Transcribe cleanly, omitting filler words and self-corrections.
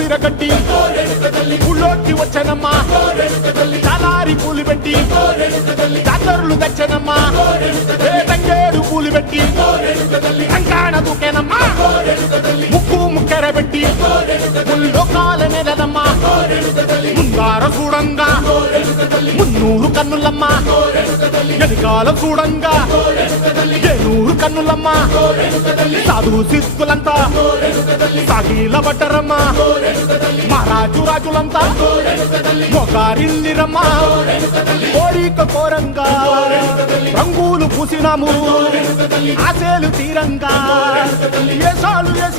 సిరగట్టి ఊళ్ళోకి వచ్చనమ్మా చాలారి పూలు పెట్టి జాతరులు తెచ్చనమ్మా తంగేడు పూలు పెట్టి కంకాణ దూకేనమ్మా ముక్కు ముక్కెర పెట్టి ముల్లోకాల నెలదమ్మా ముందార చూడంగా మున్నూరు కన్నులమ్మా ఎనకాల చూడంగా ఏనూరు కన్నులమ్మా సాధు సిద్ధులంతా సాగిల పడ్డరమ్మా మహారాజు రాజులంతా మొగారిల్లిరమ్మా కోరిక కోరంగా రంగులు పూసినాము ఆశలు తీరంగా ఏసాలు